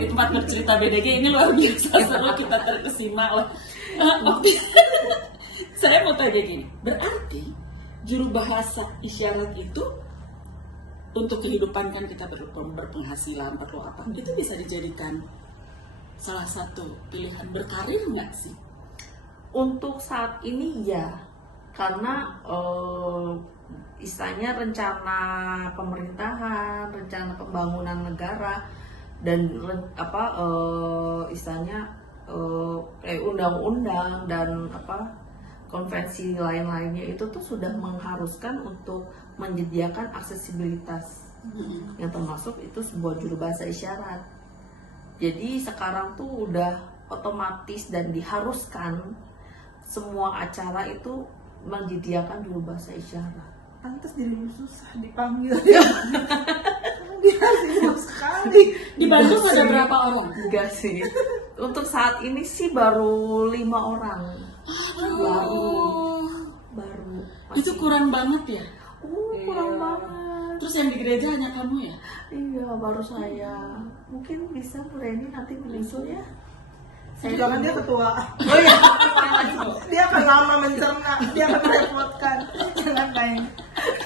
di tempat bercerita BDG ini luar biasa seru, kita terkesima loh. Oke. Saya mau tanya gini, berarti juru bahasa isyarat itu untuk kehidupan kan kita berpenghasilan, perlu apa, itu bisa dijadikan salah satu pilihan berkarir nggak sih? Untuk saat ini ya, karena istilahnya rencana pemerintahan, rencana pembangunan negara dan istilahnya undang-undang dan konvensi lain-lainnya itu tuh sudah mengharuskan untuk menyediakan aksesibilitas yang termasuk itu sebuah juru bahasa isyarat. Jadi sekarang tuh udah otomatis dan diharuskan semua acara itu menyediakan juru bahasa isyarat. Pantes dirimu susah dipanggil ya. Dia sibuk sekali. Di Bandung ada berapa orang? Enggak sih. Untuk saat ini sih baru 5 orang. Baru. Itu kurang banget ya? Kurang banget. Terus yang di gereja hanya kamu ya? Iya, baru saya. Mungkin bisa Bu Reni nanti menyusul ya. Jangan dia ketua. Oh iya. Dia akan lama mencerna, dia akan merepotkan. Jangan main.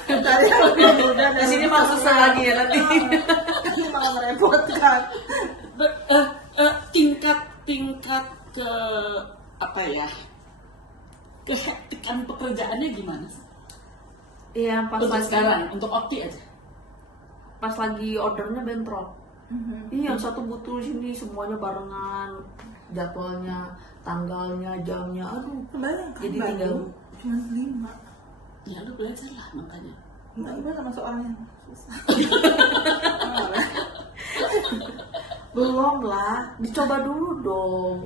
Dari yang lebih muda Di sini malah susah lagi ya nanti. Ini malah merepotkan. Tingkat ke apa ya? Kehektikan pekerjaannya gimana sih? Iya, pas Untuk lagi sekarang, untuk Opti aja. pas lagi ordernya bentrok. Iya, yang satu butuh sini semuanya barengan, jadwalnya, tanggalnya, jamnya, aduh. Kebayang kan Jadi Bandung cuma 5. Ya lu belajar lah makanya. Enggak, gue termasuk orang yang susah. Belum lah, dicoba dulu dong.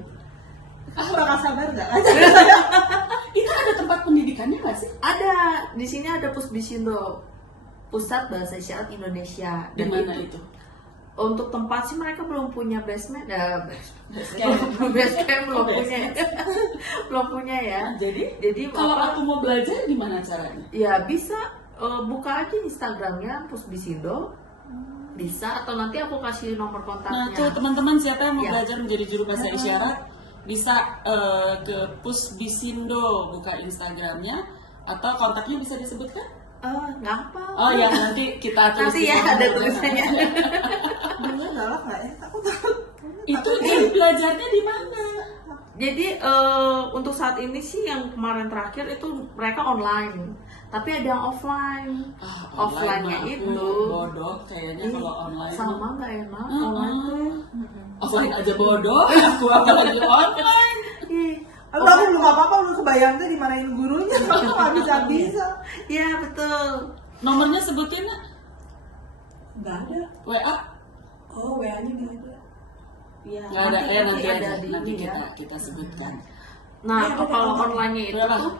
Kamu bakal sabar nggak? Itu ada tempat pendidikannya nggak sih? Ada, di sini ada Pusbisindo, Pusat Bahasa Isyarat Indonesia. Di mana itu? Untuk tempat sih mereka belum punya basement, Basecamp. belum punya, belum punya ya. Jadi Kalau apa? aku mau belajar gimana caranya? Ya bisa buka aja Instagramnya Pusbisindo, bisa, atau nanti aku kasih nomor Nah kontaknya. tuh teman-teman siapa yang mau Ya. belajar menjadi juru bahasa isyarat bisa ke Pusbisindo, buka Instagramnya atau kontaknya bisa disebutkan? Nggak apa? Oh ya nanti kita tulis. Nanti ya ada tulisannya. Dulu galak nggak ya? Aku takut. Itu belajarnya di mana? Jadi untuk saat ini sih yang kemarin terakhir itu mereka online, tapi ada yang offline. Offline-nya mah itu bodoh kayaknya kalau online. sama nggak enak online tuh. Offline aja bodoh, aku apalagi online. Aku belum apa-apa, belum kebayang tuh dimarahin gurunya. Aku nggak bisa. Iya betul. Nomornya sebutin nggak? Nggak ada. WA? Oh, WA-nya nggak ada. Iya. Nggak ada, nanti ada ada, di nanti ini ya. kita sebutkan. Nah Iya, ada kalau nomor. online-nya itu Berapa? tuh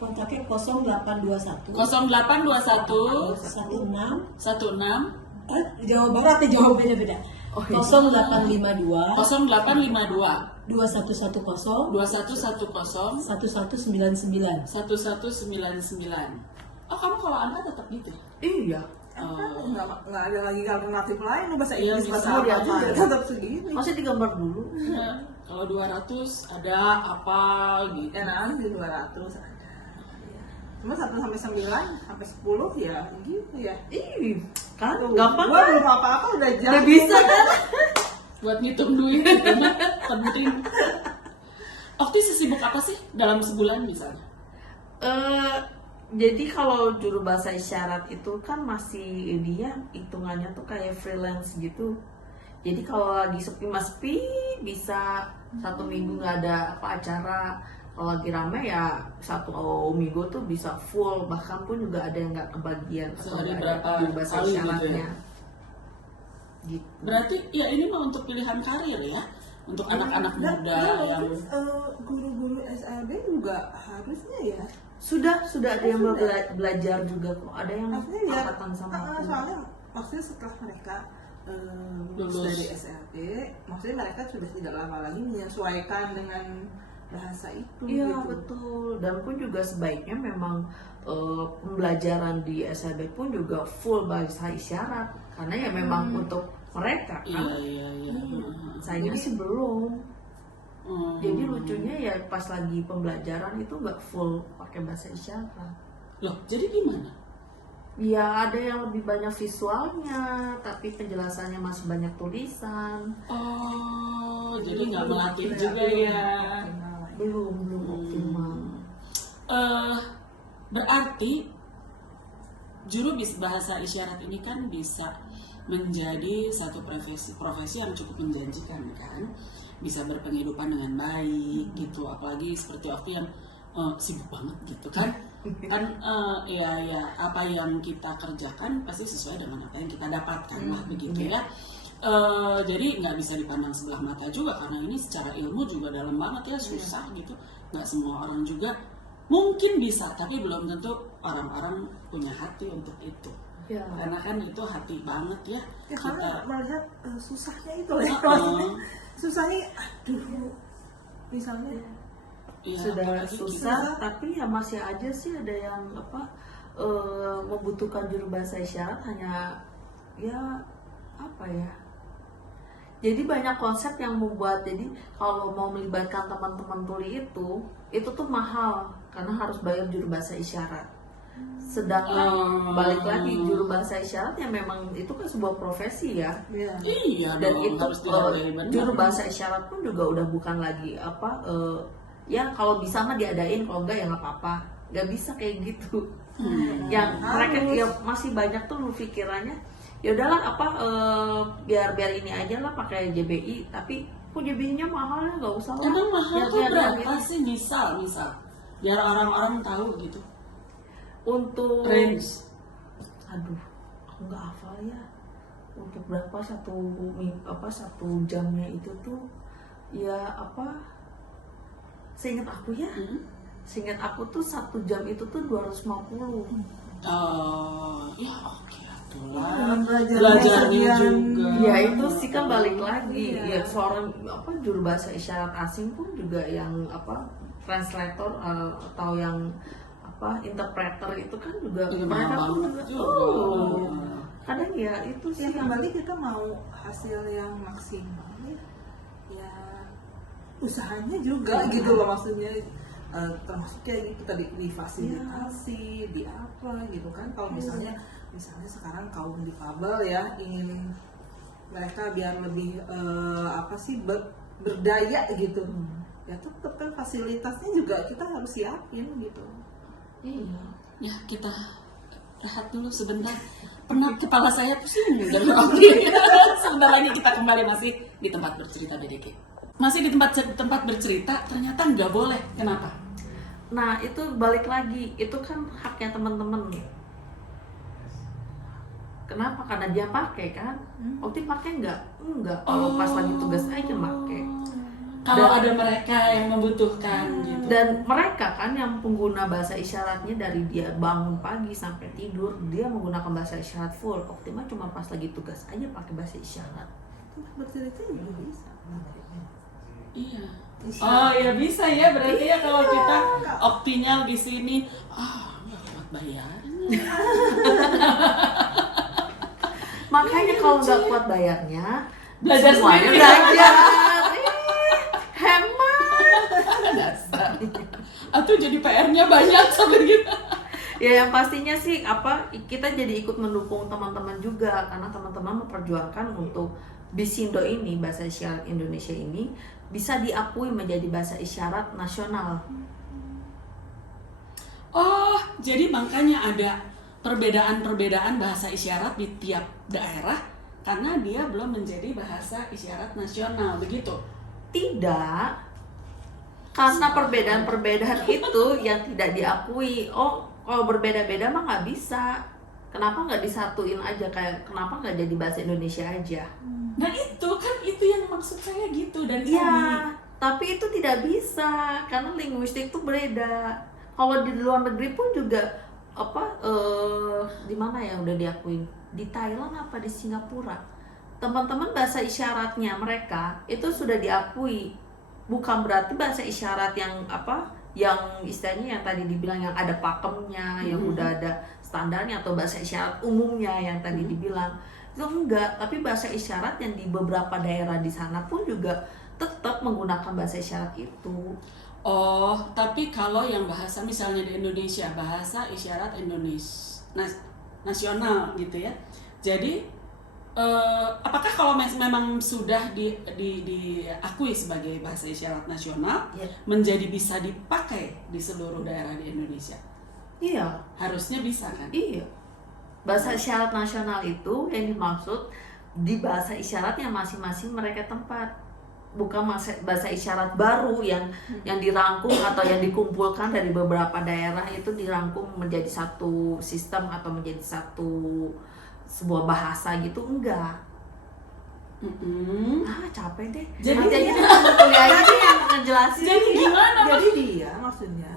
Kontaknya 0821 0821 16 16 Jawa Barat ya, jauh beda-beda. Oh, iya. 0852 0852 2110 2110 1199. 1199. Oh kamu kalau angka tetap gitu ya? iya. Nggak ada lagi alternatif lain. Lu bahasa Iya, Inggris, bahasa bisa apa aja. juga tetap segini. Masih digambar dulu. Ya, kalau 200 ada apa gitu. Ya nanti 200 ada. Cuma 1 sampai 9 sampai 10 ya gitu ya. Ih, kan Tuh, gampang gua kan? belum apa-apa udah Udah jago. bisa kan? Buat ngitung duit gitu mah penting. Okti sesibuk apa sih dalam sebulan misalnya? Jadi kalau juru bahasa isyarat itu kan masih ini ya, hitungannya tuh kayak freelance gitu. Jadi kalau lagi sepi bisa 1 minggu nggak ada apa acara. Kalau lagi rame ya 1 minggu tuh bisa full, bahkan pun juga ada yang nggak kebagian atau Sehari nggak ada berapa juru bahasa kali gitu isyaratnya. ya? Gitu. Berarti ya ini mah untuk pilihan karir ya, untuk anak-anak Dan muda yang terus, guru-guru SLB juga harusnya ya. Sudah ada yang Sudah. belajar juga kok. Ada yang Maksudnya ya, angkatan sama aku. soalnya maksudnya setelah mereka lulus Lulus. dari SLB, maksudnya mereka sudah tidak lama lagi menyesuaikan dengan bahasa itu. Iya gitu. betul. Dan pun juga sebaiknya memang pembelajaran di SLB pun juga full bahasa isyarat, karena ya memang untuk mereka Iya, kan. iya, iya. Saya sih belum. Hmm. Jadi lucunya ya pas lagi pembelajaran itu nggak full pakai bahasa isyarat. Loh, jadi gimana? Ya ada yang lebih banyak visualnya, tapi penjelasannya masih banyak tulisan. Oh, jadi nggak melatih juga ya. Belum optimal. Berarti juru bahasa isyarat ini kan bisa menjadi satu profesi yang cukup menjanjikan kan, bisa berpenghidupan dengan baik gitu, apalagi seperti Okti yang sibuk banget gitu kan. Ya apa yang kita kerjakan pasti sesuai dengan apa yang kita dapatkan lah begitu ya. Jadi nggak bisa dipandang sebelah mata juga, karena ini secara ilmu juga dalam banget ya, susah gitu. Nggak semua orang juga mungkin bisa, tapi belum tentu orang-orang punya hati untuk itu. Ya. Karena kan itu hati banget ya. Ya Kita karena melihat susahnya itu ya, maksudnya susahnya, aduh, misalnya ya, Sudah apalagi susah, tapi ya masih aja sih ada yang membutuhkan juru bahasa isyarat hanya ya apa ya. Jadi banyak konsep yang membuat, jadi kalau mau melibatkan teman-teman tuli itu tuh mahal karena harus bayar juru bahasa isyarat. Sedangkan balik lagi juru bahasa isyarat yang memang itu kan sebuah profesi ya. ya. Iya Dan dong, itu harus dihargai benar. juru bahasa isyarat pun juga udah bukan lagi ya kalau bisa mah diadain, kalau enggak ya nggak apa-apa. Nggak bisa kayak gitu. Yang mereka ya masih banyak tuh pikirannya ya udahlah biar ini aja lah pakai JBI, tapi kok JBI-nya mahal ya, nggak usah lah. Emang mahal tuh Biar berapa ini. sih misal biar orang-orang tahu gitu. Untuk Range. aduh aku nggak hafal ya untuk berapa satu jamnya itu tuh ya seingat aku ya. Seingat aku tuh 1 jam itu tuh 250. Ya oke itulah. Dengan Belajarnya sekian. juga. Ya itu sih kan balik lagi ya seorang juru bahasa isyarat asing pun juga yang translator atau yang interpreter itu kan juga Iya, mereka mahal pun banget juga juga. kadang ya itu sih Ya kembali kita mau hasil yang maksimal ya usahanya juga gitu loh, maksudnya termasuk kayak gitu tadi difasilitasi di apa gitu kan. Kalau misalnya sekarang kaum difabel ya ingin mereka biar lebih berdaya gitu, ya tetap kan fasilitasnya juga kita harus siapin gitu. iya. Ya kita rehat dulu sebentar. Penat kepala saya pusing dari Okti. Sebentar lagi kita kembali masih di tempat bercerita BDG. Masih di tempat bercerita, ternyata nggak boleh. Kenapa? Nah itu balik lagi, itu kan haknya teman-teman. Kenapa? Karena dia pakai kan. Okti pakai enggak? Kalau pas lagi tugas aja pakai. Kalau ada mereka yang membutuhkan gitu. Dan mereka kan yang pengguna bahasa isyaratnya dari dia bangun pagi sampai tidur dia menggunakan bahasa isyarat full. Okti mah cuma pas lagi tugas aja pakai bahasa isyarat. Bercerita juga bisa. Iya. Oh ya bisa ya, berarti ya kalau kita Oktinya di sini nggak kuat bayarnya. Makanya kalau nggak kuat bayarnya Belajar semuanya sendiri. belajar. Hemat. Dasar. Atau jadi PR-nya banyak sampai gitu. Ya yang pastinya sih kita jadi ikut mendukung teman-teman juga karena teman-teman memperjuangkan untuk Bisindo ini, bahasa isyarat Indonesia ini bisa diakui menjadi bahasa isyarat nasional. Oh, jadi makanya ada perbedaan-perbedaan bahasa isyarat di tiap daerah karena dia belum menjadi bahasa isyarat nasional, begitu? Tidak, karena perbedaan-perbedaan itu yang tidak diakui. Kalau berbeda-beda mah nggak bisa. Kenapa nggak disatuin aja, kayak kenapa nggak jadi bahasa Indonesia aja? Nah itu yang maksud saya gitu dan Iya, tapi itu tidak bisa karena linguistik itu beda. Kalau di luar negeri pun juga di mana ya udah diakuin, di Thailand apa di Singapura, teman-teman bahasa isyaratnya mereka itu sudah diakui. Bukan berarti bahasa isyarat yang yang istilahnya yang tadi dibilang yang ada pakemnya, yang udah ada standarnya, atau bahasa isyarat umumnya yang tadi dibilang. itu enggak. Tapi bahasa isyarat yang di beberapa daerah di sana pun juga tetap menggunakan bahasa isyarat itu. Oh, tapi kalau yang bahasa misalnya di Indonesia, bahasa isyarat Indonesia nasional gitu ya. Jadi apakah kalau memang sudah diakui sebagai bahasa isyarat nasional, Ya. menjadi bisa dipakai di seluruh daerah di Indonesia? Iya, Harusnya bisa kan? iya. Bahasa isyarat nasional itu yang dimaksud di bahasa isyaratnya masing-masing mereka tempat. Bukan bahasa isyarat baru yang dirangkum atau yang dikumpulkan dari beberapa daerah itu dirangkum menjadi satu sistem atau menjadi sebuah bahasa gitu, enggak. Capek deh. Jadi nanti aja kamu kuliah aja deh yang ngejelasin. Jadi gimana? Jadi dia maksudnya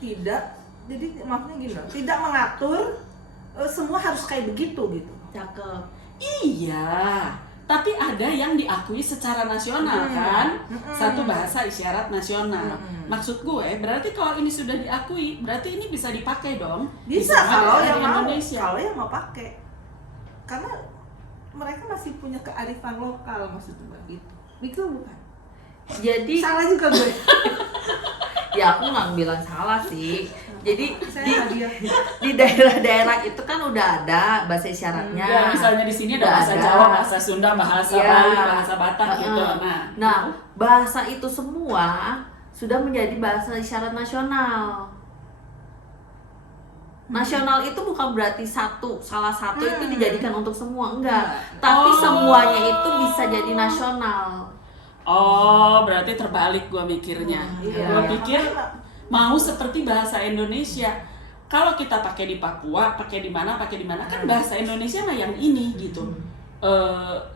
tidak, jadi maksudnya gini loh, tidak mengatur semua harus kayak begitu gitu. Cakep. Iya, tapi ada yang diakui secara nasional kan, satu bahasa isyarat nasional. Maksud gue, berarti kalau ini sudah diakui, berarti ini bisa dipakai dong. Bisa di semua kalau daerah yang di mau, Indonesia. kalau yang mau pakai, karena mereka masih punya kearifan lokal maksudnya gitu. Itu bukan. Jadi Salah juga gue. ya aku nggak bilang salah sih. Jadi Saya hadiah. di daerah-daerah itu kan udah ada bahasa isyaratnya. Ya, misalnya di sini ada Udah bahasa ada. Jawa, bahasa Sunda, bahasa Iya. Bali, bahasa Batak gitu. Nah, bahasa itu semua sudah menjadi bahasa isyarat nasional. Nasional itu bukan berarti salah satu itu dijadikan untuk semua, enggak. Tapi Oh. semuanya itu bisa jadi nasional. Oh, berarti terbalik gue mikirnya. Iya. Gue pikir mau seperti bahasa Indonesia. Kalau kita pakai di Papua, pakai di mana, kan bahasa Indonesia mah yang ini gitu.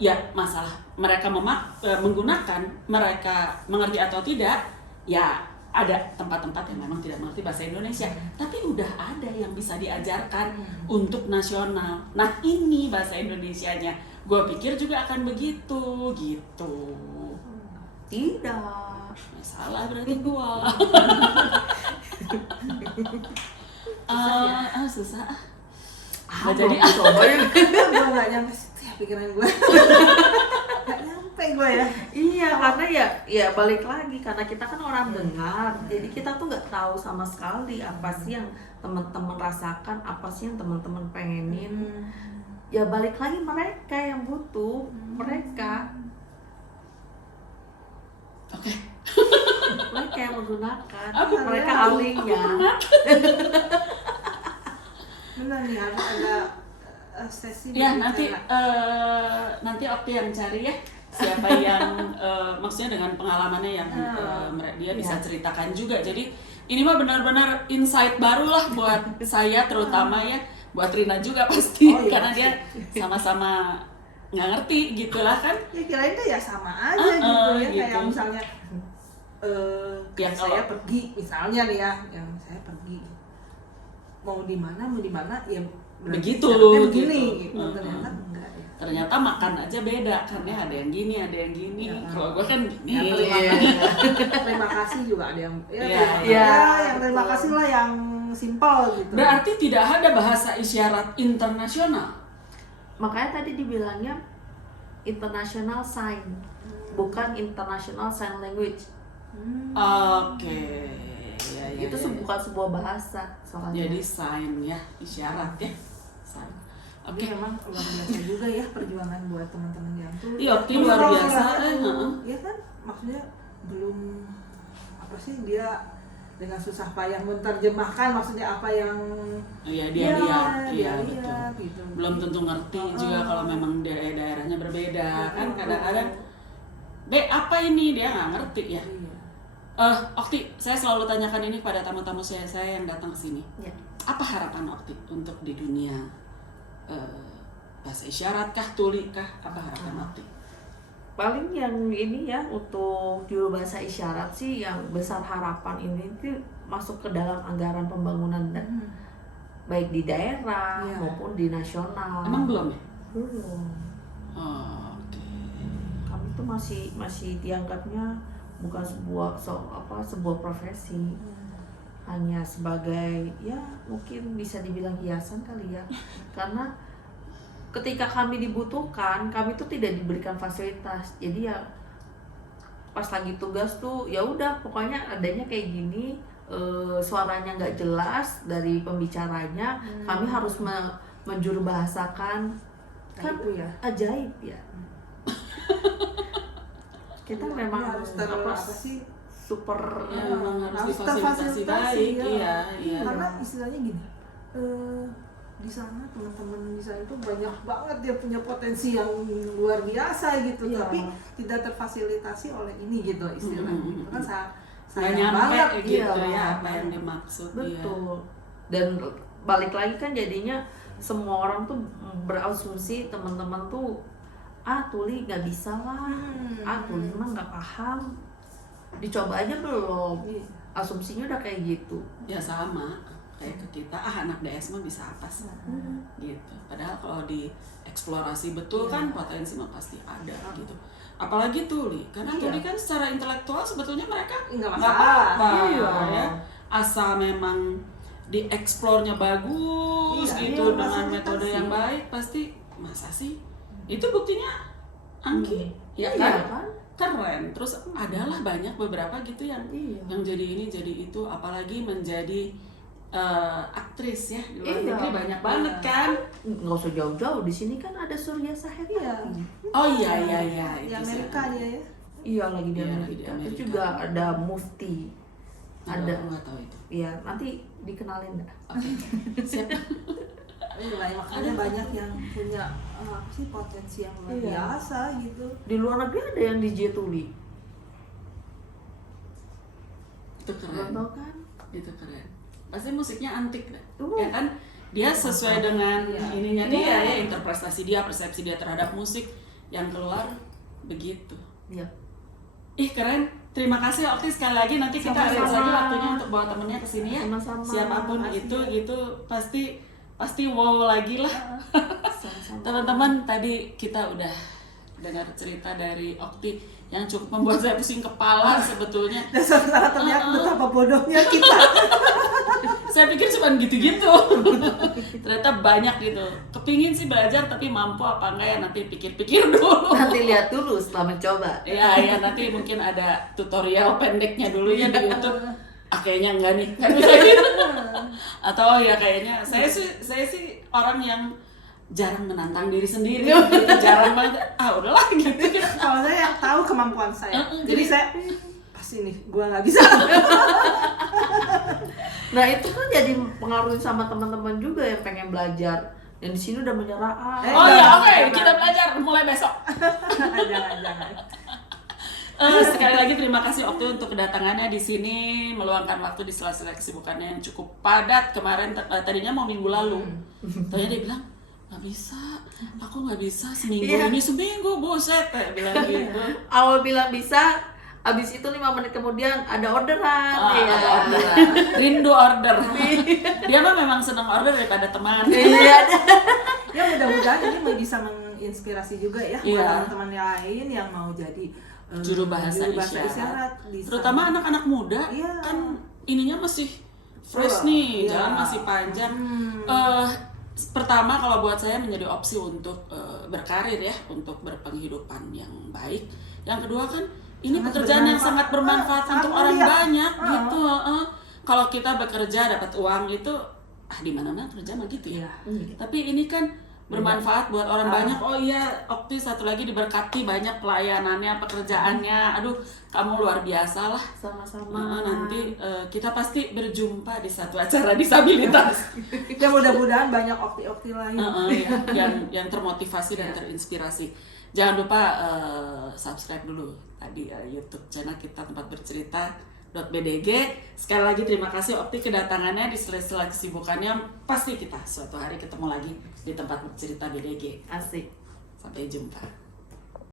Ya masalah mereka menggunakan, mereka mengerti atau tidak, ya ada tempat-tempat yang memang tidak mengerti bahasa Indonesia, tapi udah ada yang bisa diajarkan untuk nasional. Nah ini bahasa Indonesianya, gue pikir juga akan begitu gitu. Tidak. Salah berarti gue. Susah. Nggak jadi coba ya. Gue nggak nyampe situ ya pikiran gue. Nggak nyampe gue ya. Iya, karena ya balik lagi karena kita kan orang dengar, jadi kita tuh nggak tahu sama sekali apa sih yang teman-teman rasakan, apa sih yang teman-teman pengenin. Ya balik lagi mereka yang butuh, mereka Oke. mereka yang menggunakan, Aku mereka pernah. ahlinya. Benar nih harus ada sesi. Ya berbicara. nanti Okti yang cari ya siapa yang maksudnya dengan pengalamannya yang dia bisa ceritakan juga. Jadi ini mah benar-benar insight baru lah buat saya terutama ya, buat Rina juga pasti Oh, iya, karena dia sama-sama nggak ngerti gitulah kan. Ya kirain tuh ya sama aja gitu ya, gitu. kayak misalnya Ya, saya kalau- pergi misalnya nih ya, yang saya pergi mau di mana ya berarti Begitu, syaratnya begini gitu. gitu. Ternyata enggak ya. Ternyata makan aja beda karena ada yang gini, ada yang gini. Ya. Kalau gue kan gini. Ya, terima kasih juga ada yang Iya. yang terima kasih lah yang simpel gitu. Berarti tidak ada bahasa isyarat internasional. Makanya tadi dibilangnya international sign, bukan international sign language. Oke. Ya, Itu ya. bukan sebuah bahasa soalnya. Jadi sign ya, isyarat ya. Sign. Oke. Jadi memang luar biasa juga ya perjuangan buat teman-teman yang tuh. Iya, Okti luar biasa. Ya kan, maksudnya belum apa sih dia dengan susah payah menerjemahkan maksudnya apa yang Iya, dia lihat, iya betul. lihat, gitu. Belum tentu ngerti juga kalau memang daerahnya berbeda kan kadang-kadang. Apa ini dia nggak ngerti ya. Iya. Okti, saya selalu tanyakan ini pada tamu-tamu saya yang datang ke sini. Ya. Apa harapan Okti untuk di dunia bahasa isyarat kah, tuli kah? Apa harapan Okti? Paling yang ini ya untuk juru bahasa isyarat sih yang besar harapan ini tuh masuk ke dalam anggaran pembangunan dan baik di daerah Iya. maupun di nasional. Emang belum ya? Belum. Oke. Kami tuh masih dianggapnya bukan sebuah profesi. Hanya sebagai ya mungkin bisa dibilang hiasan kali ya. Karena ketika kami dibutuhkan, kami tuh tidak diberikan fasilitas. Jadi ya pas lagi tugas tuh ya udah pokoknya adanya kayak gini, suaranya nggak jelas dari pembicaranya, kami harus menjuru bahasakan. Nah, Kan itu ya. ajaib ya. Kita Iya, memang ini harus apa sih? super Ya, memang harus harus difasilitasi terfasilitasi, baik, ya. iya. Karena istilahnya gini, di sana teman-teman di sana itu banyak banget dia punya potensi yang luar biasa gitu, Iya. tapi tidak terfasilitasi oleh ini gitu istilahnya. Itu kan Nggak sayang nyampe banget gitu iya. ya apa yang dimaksud. Iya. betul. Dan balik lagi kan jadinya semua orang tuh berasumsi teman-teman tuh Tuli nggak bisa lah, Tuli mah nggak paham, dicoba aja belum, Iya. asumsinya udah kayak gitu. Ya sama kayak ke kita, anak DS mah bisa apa sih gitu. Padahal kalau dieksplorasi betul kan potensi mah pasti ada gitu. Apalagi Tuli, karena Iya. Tuli kan secara intelektual sebetulnya mereka Nggak nggak masalah. apa-apa Iya. ya. Asal memang dieksplornya bagus Iya, gitu iya, dengan fasilitasi. metode yang baik, pasti masa sih itu buktinya Angki ya Iya kan? kan? Keren. Terus adalah banyak beberapa gitu yang Iya. jadi ini jadi itu, apalagi menjadi aktris ya di luar Iya. negeri banyak banget kan. Nggak usah jauh-jauh, di sini kan ada Surya Saheta. Iya. Oh iya Di Amerika dia ya. Iya lagi di Iya, Amerika. lagi di Terus Amerika. juga ada Mufti. Ada. nggak tahu itu. Iya, nanti dikenalin nggak? Oke. Siap. Makanya banyak yang punya apa sih potensi yang luar Iya. biasa gitu. Di luar negeri ada yang DJ Tuli. Itu Belum keren. tahu kan? Itu keren. Pasti musiknya antik deh. Uh. Ya kan? Dia sesuai dengan Iya. ininya Iya. dia ya, interpretasi dia, persepsi dia terhadap musik yang keluar begitu. Iya. Ih keren. Terima kasih Okti sekali lagi, nanti kita Sama-sama. arrange lagi waktunya untuk bawa temennya ke sini ya. Sama-sama. Siapapun Makasih itu ya. gitu pasti wow lagi lah. Sama-sama. Teman-teman, tadi kita udah dengar cerita dari Okti yang cukup membuat saya pusing kepala sebetulnya. Dan sementara terlihat betapa bodohnya kita. Saya pikir cuma gitu-gitu. Ternyata banyak gitu. Kepingin sih belajar tapi mampu apa enggak ya, nanti pikir-pikir dulu. Nanti lihat dulu setelah mencoba. Ya nanti mungkin ada tutorial pendeknya dulu ya di YouTube. Kayaknya enggak nih. Kan bisa gitu. Atau ya kayaknya saya sih orang yang jarang menantang diri sendiri gitu. Jarang banget. Udahlah gitu. Kalau saya tahu kemampuan saya. Jadi jadi- saya pasti nih gua nggak bisa. Nah itu kan jadi pengaruhin sama teman-teman juga yang pengen belajar. Yang di sini udah menyerah. Oh ya jangan, oke, jangan. kita belajar mulai besok. Jangan. Sekali lagi terima kasih Okti untuk kedatangannya di sini, meluangkan waktu di sela-sela kesibukannya yang cukup padat kemarin. Tadinya mau minggu lalu, ternyata dia bilang nggak bisa, aku nggak bisa seminggu Iya. ini seminggu buset, kayak bilang gitu. Awal bilang bisa, abis itu 5 menit kemudian ada orderan. Iya. Ada orderan. Rindu order. Dia mah memang senang order daripada teman. Iya. Ya mudah-mudahan ini bisa menginspirasi juga ya buat Iya. teman-teman lain yang mau jadi Juru bahasa isyarat. di sana. Terutama anak-anak muda Iya. kan ininya masih fresh Iya. nih, Iya. jalan masih panjang. Pertama kalau buat saya menjadi opsi untuk berkarir ya, untuk berpenghidupan yang baik. Yang kedua kan ini Sangat pekerjaan yang bermanfaat. sangat bermanfaat Sangat untuk orang mulia. banyak gitu. Kalau kita bekerja dapat uang itu di mana-mana kerja mah gitu ya. Tapi ini kan bermanfaat buat orang banyak. Oh iya, Okti satu lagi diberkati banyak pelayanannya, pekerjaannya. Aduh, kamu luar biasa lah. Sama-sama. Nanti kita pasti berjumpa di satu acara disabilitas. Ya mudah-mudahan banyak okti-okti lain. yang termotivasi dan terinspirasi. Jangan lupa subscribe dulu tadi YouTube channel kita tempat bercerita .bdg. Sekali lagi terima kasih Okti kedatangannya di sela-sela kesibukannya. Pasti kita suatu hari ketemu lagi di tempat bercerita BDG. Asik. Sampai jumpa.